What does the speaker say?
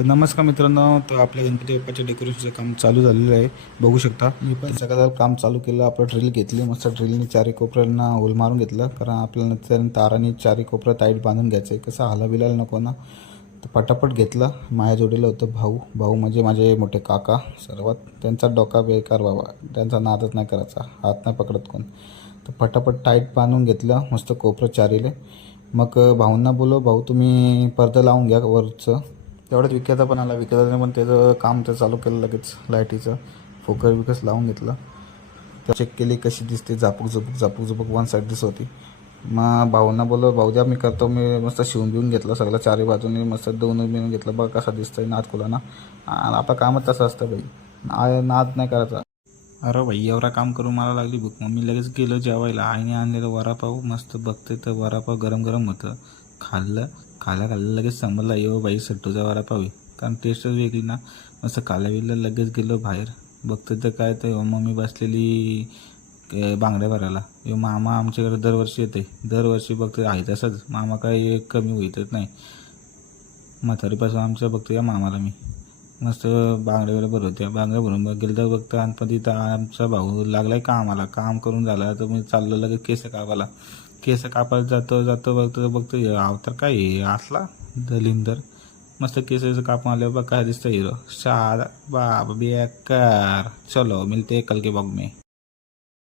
तर नमस्कार मित्रांनो, तर आपल्या गणपती बाप्पाच्या डेकोरेशनचं काम चालू झालेलं आहे. बघू शकता मी पण सगळं काम चालू केलं. आपलं ड्रिल घेतली, मस्त ड्रिलने चारी कोपऱ्यांना होल मारून घेतलं, कारण आपल्याला नंतर ताराने चारी कोपरा टाईट बांधून घ्यायचं आहे. कसं हलाबिलायला नको ना. तर पटापट घेतलं. माझ्या जोडीला होतं भाऊ म्हणजे माझे मोठे काका. सर्वात त्यांचा डोका बेकार बाबा, त्यांचा नादच नाही करायचा, हात नाही पकडत कोण. तर पटापट टाईट बांधून घेतलं मस्त कोपरं चारीले. मग भाऊंना बोललो, भाऊ तुम्ही पडदा लावून घ्या वरचं. तेवढ्यात विक्रेता पण आला. विक्रेत्याने पण त्याचं काम तर चालू केलं लगेच. लाईटीचं फोकस लावून घेतलं. तर चेक केली कशी दिसते, झापूक वन साईड दिसत होती. मग भाऊंना बोललो, भाऊ द्या मी करतो. मी मस्त शिवून बिवून घेतलं सगळं चारी बाजूने, मस्त दोन बिवून घेतलं. बघ कसा दिसतंय नाद खुला ना. आणि आपलं कामच तसं असतं भाई, नाद नाही करायचा. अरे भाई एवढा काम करून मला लागली भूक. मग मी लगेच गेलो जेवायला. आईने आणलेलं वडापाव मस्त बघते तर वडापाव गरम गरम होतं. खाल्ल्या लगेच समजलं यो बाई सट्टूचा वडापाव आहे, कारण टेस्टच वेगळी ना. मस्त खाल्या लगेच गेलो बाहेर. बघते तर काय तर मम्मी बसलेली बांगड्या भरायला. यो मामा आमच्याकडे दरवर्षी येते. दरवर्षी बघते आहे तसंच. मामा काही कमी होईतच नाही. म्हातारीपासून आमच्या बघतो या मामाला मी. मस्त बांगड्या वगैरे भरवत्या. बांगड्या भरून गेलं तर बघतं. आणि पण तिथं आमचा भाऊ लागलाय कामाला. काम करून झाला तर मी चाललो लगेच केस कापायला जातो बघतो अवतार काय आहे असला दलिंदर. मस्त केसाचं कापून आल्यावर बघ काय दिसतं हिरो. शाळा बाबा बेकार. चलो मिलते कल के ब्लॉग में.